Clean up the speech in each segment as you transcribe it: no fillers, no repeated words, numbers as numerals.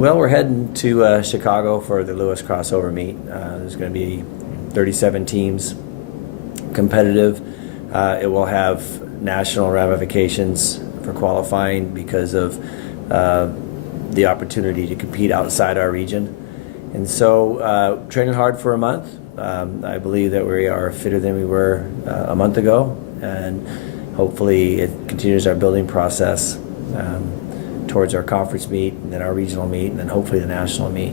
Well, we're heading to Chicago for the Lewis crossover meet. There's going to be 37 teams competitive. It will have national ramifications for qualifying because of the opportunity to compete outside our region. And so training hard for a month. I believe that we are fitter than we were a month ago, and hopefully it continues our building process towards our conference meet, and then our regional meet, and then hopefully the national meet.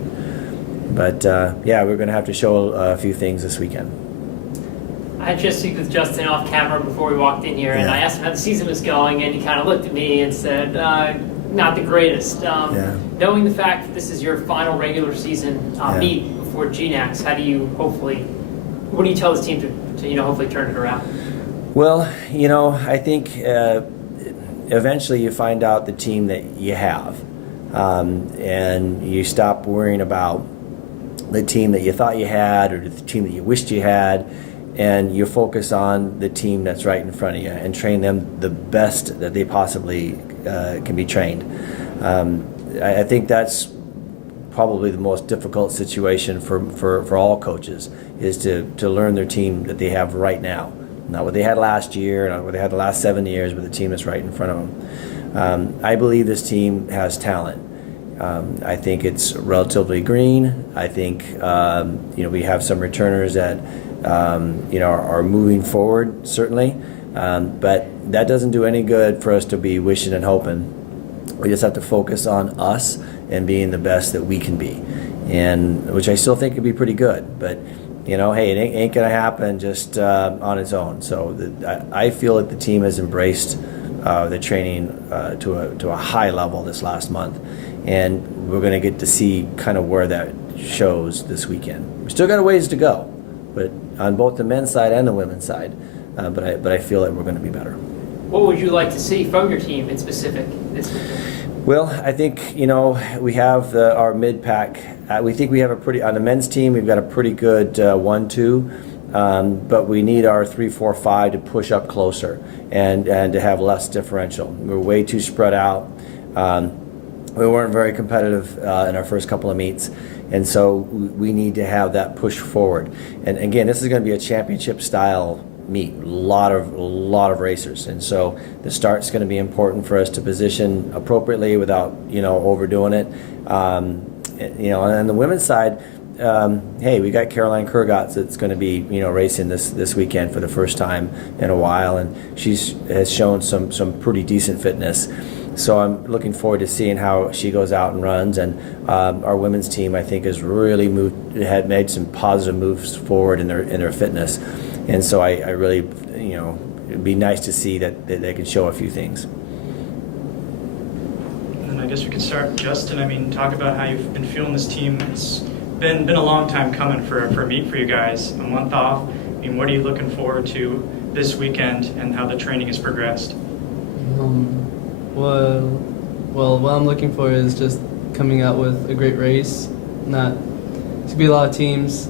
But yeah, we're going to have to show a few things this weekend. I had just speak with Justin off camera before we walked in here, and I asked him how the season was going, and he kind of looked at me and said, not the greatest. Knowing the fact that this is your final regular season meet before GNAX, what do you tell this team to hopefully turn it around? Well, I think eventually you find out the team that you have, and you stop worrying about the team that you thought you had or the team that you wished you had, and you focus on the team that's right in front of you and train them the best that they possibly can be trained. I think that's probably the most difficult situation for all coaches, is to learn their team that they have right now. Not what they had last year, not what they had the last 7 years, but the team that's right in front of them. I believe this team has talent. I think it's relatively green. I think we have some returners that are moving forward, certainly. But that doesn't do any good for us to be wishing and hoping. We just have to focus on us and being the best that we can be, and which I still think could be pretty good. But hey, it ain't gonna happen just on its own. So I feel like the team has embraced the training to a high level this last month, and we're gonna get to see kind of where that shows this weekend. We still got a ways to go, but on both the men's side and the women's side. But I feel like we're going to be better. What would you like to see from your team in specific this weekend? Well, I think we have our mid-pack. We think we have on the men's team we've got a pretty good 1-2, but we need our 3-4-5 to push up closer and to have less differential. We're way too spread out. We weren't very competitive in our first couple of meets, and so we need to have that push forward. And again, this is going to be a championship style meet, a lot of racers, and so the start's going to be important for us to position appropriately without overdoing it. And on the women's side, hey, we got Caroline Kurgatz that's going to be racing this weekend for the first time in a while, and has shown some pretty decent fitness. So I'm looking forward to seeing how she goes out and runs. And our women's team, I think, has really made some positive moves forward in their fitness. And so I really, it'd be nice to see that they can show a few things. And I guess we could start, Justin. I mean, talk about how you've been feeling this team. It's been a long time coming for a meet for you guys. A month off. I mean, what are you looking forward to this weekend, and how the training has progressed? Well, what I'm looking for is just coming out with a great race. It's gonna be a lot of teams.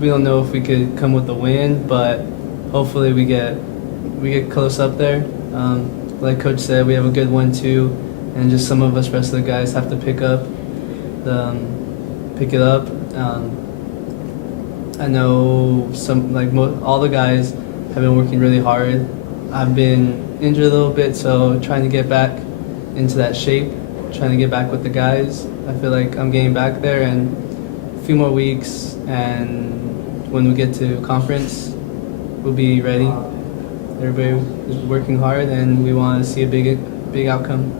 We don't know if we could come with a win, but hopefully we get close up there. Like Coach said, we have a good 1-2, and just some of us rest of the guys have to pick it up. I know all the guys have been working really hard. I've been injured a little bit, so trying to get back into that shape, trying to get back with the guys. I feel like I'm getting back there, and a few more weeks, and when we get to conference, we'll be ready. Everybody is working hard, and we want to see a big outcome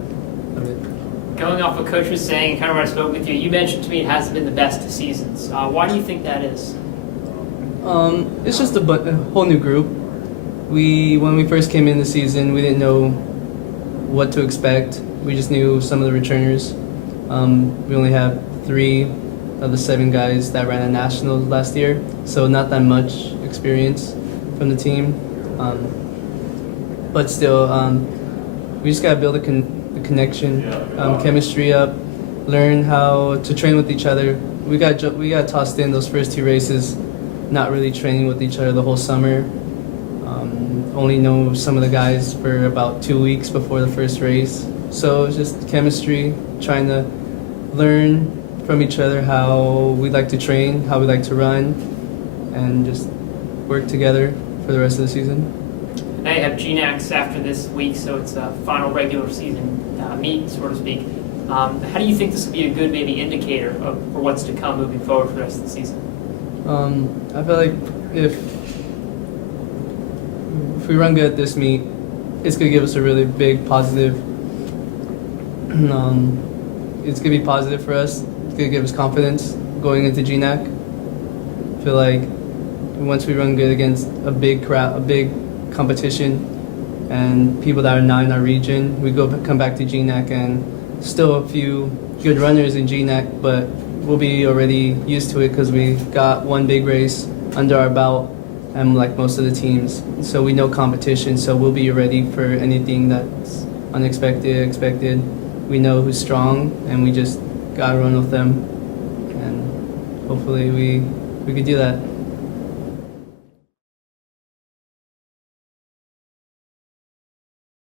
of it. Going off what Coach was saying, and kind of when I spoke with you, you mentioned to me it hasn't been the best of seasons. Why do you think that is? It's just a whole new group. When we first came in the season, we didn't know what to expect. We just knew some of the returners. We only have 3 of the 7 guys that ran at nationals last year, so not that much experience from the team. But still, we just gotta build a connection, chemistry up, learn how to train with each other. We got tossed in those first 2 races, not really training with each other the whole summer. Only know some of the guys for about 2 weeks before the first race. So it's just chemistry, trying to learn from each other how we like to train, how we like to run, and just work together for the rest of the season. Now you have GNAX after this week, so it's a final regular season meet, so to speak. How do you think this will be a good maybe indicator for what's to come moving forward for the rest of the season? I feel like if we run good at this meet, it's gonna give us a really big positive. It's gonna be positive for us. It's gonna give us confidence going into GNAC. I feel like once we run good against a big crowd, a big competition, and people that are not in our region, we come back to GNAC and still a few good runners in GNAC, but we'll be already used to it because we got one big race under our belt, and like most of the teams, so we know competition, so we'll be ready for anything that's unexpected, expected. We know who's strong, and we just gotta run with them, and hopefully we could do that.